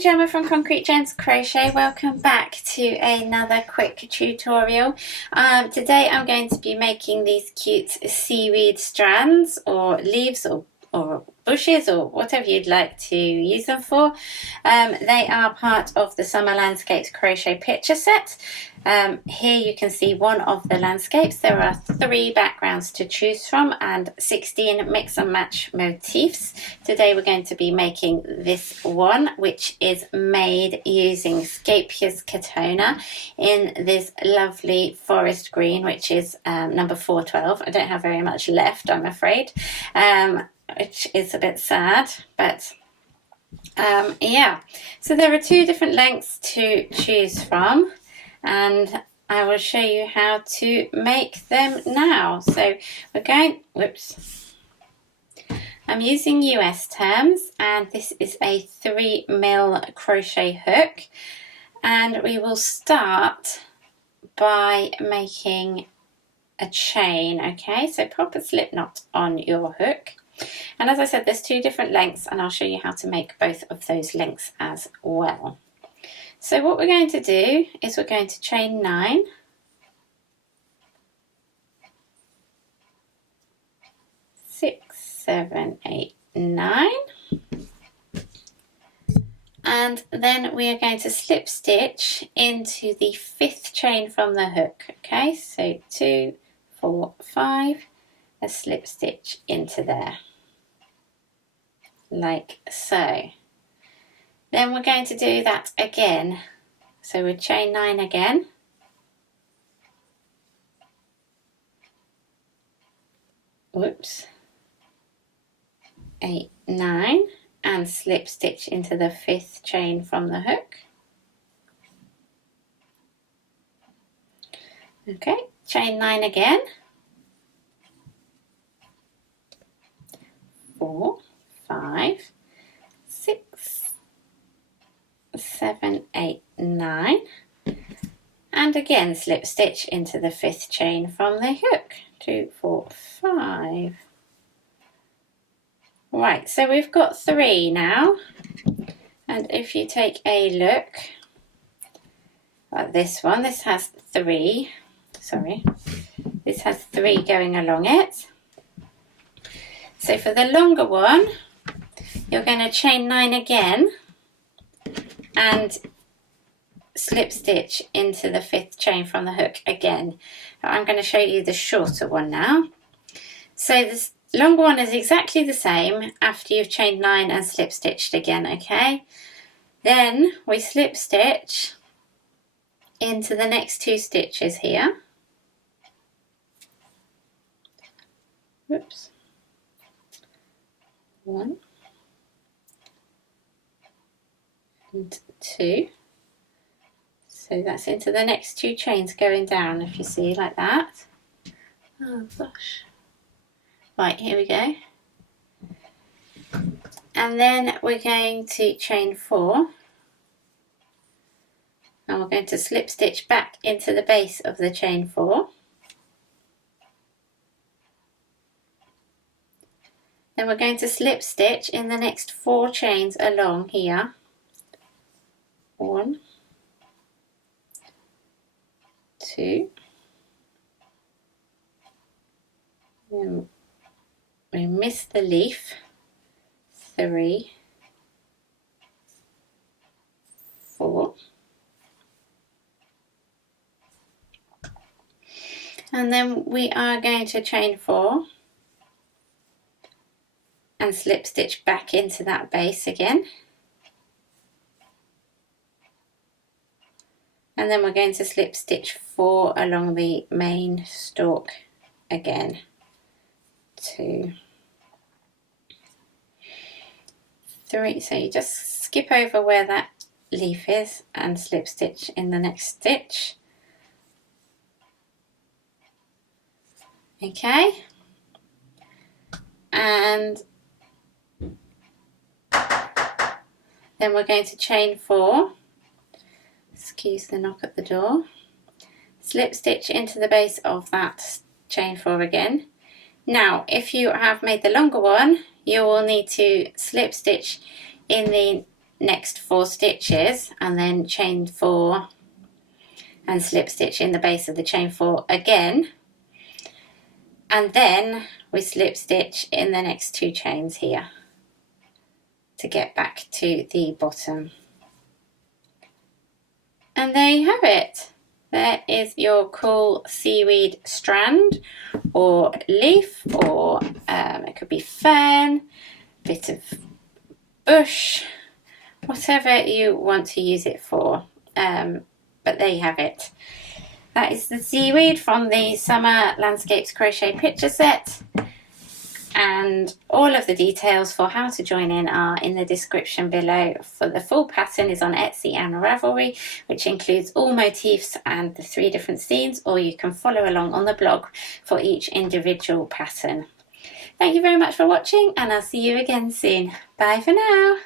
Gemma from Concrete Gems Crochet. Welcome back to another quick tutorial. Today I'm going to be making these cute seaweed strands or leaves or bushes or whatever you'd like to use them for. They are part of the Summer Landscapes Crochet picture set. Here you can see one of the landscapes. There are 3 backgrounds to choose from and 16 mix and match motifs. Today we're going to be making this one, which is made using Scapia's Katona in this lovely forest green, which is number 412. I don't have very much left, I'm afraid, which is a bit sad, but yeah. So there are 2 different lengths to choose from, and I will show you how to make them now. So we're going, whoops, I'm using US terms, and this is a 3mm crochet hook, and we will start by making a chain. Okay, so pop a slip knot on your hook, and as I said, there's 2 different lengths, and I'll show you how to make both of those lengths as well. So what we're going to do is we're going to chain 9, six, 7, 8, 9, and then we are going to slip stitch into the 5th chain from the hook. Okay, so 2, 4, 5, a slip stitch into there, like so. Then we're going to do that again. So we chain 9 again. Whoops. 8, 9, and slip stitch into the 5th chain from the hook. Okay, chain 9 again. 4, 5, 6, 7, 8, 9, and again slip stitch into the 5th chain from the hook. 2, 4, 5. Right, so we've got 3 now, and if you take a look at this one, this has 3, this has 3 going along it. So for the longer one, you're going to chain 9 again and slip stitch into the 5th chain from the hook again. I'm going to show you the shorter one now. So this longer one is exactly the same after you've chained 9 and slip stitched again, okay? Then we slip stitch into the next 2 stitches here. Whoops. 1 and 2. So that's into the next 2 chains going down, if you see, like that. Oh gosh. Right, here we go. And then we're going to chain 4, and we're going to slip stitch back into the base of the chain 4. Then we're going to slip stitch in the next 4 chains along here. 1, 2, then we miss the leaf, 3, 4, and then we are going to chain 4 and slip stitch back into that base again, and then we're going to slip stitch 4 along the main stalk again. 2, 3, so you just skip over where that leaf is and slip stitch in the next stitch. Okay, and then we're going to chain 4, excuse the knock at the door, slip stitch into the base of that chain 4 again. Now if you have made the longer one, you will need to slip stitch in the next 4 stitches and then chain 4 and slip stitch in the base of the chain 4 again, and then we slip stitch in the next 2 chains here to get back to the bottom. And there you have it. There is your cool seaweed strand or leaf, or it could be fern, bit of bush, whatever you want to use it for. But there you have it. That is the seaweed from the Summer Landscapes Crochet picture set. And all of the details for how to join in are in the description below. For the full pattern is on Etsy and Ravelry, which includes all motifs and the 3 different scenes, or you can follow along on the blog for each individual pattern. Thank you very much for watching, and I'll see you again soon. Bye for now.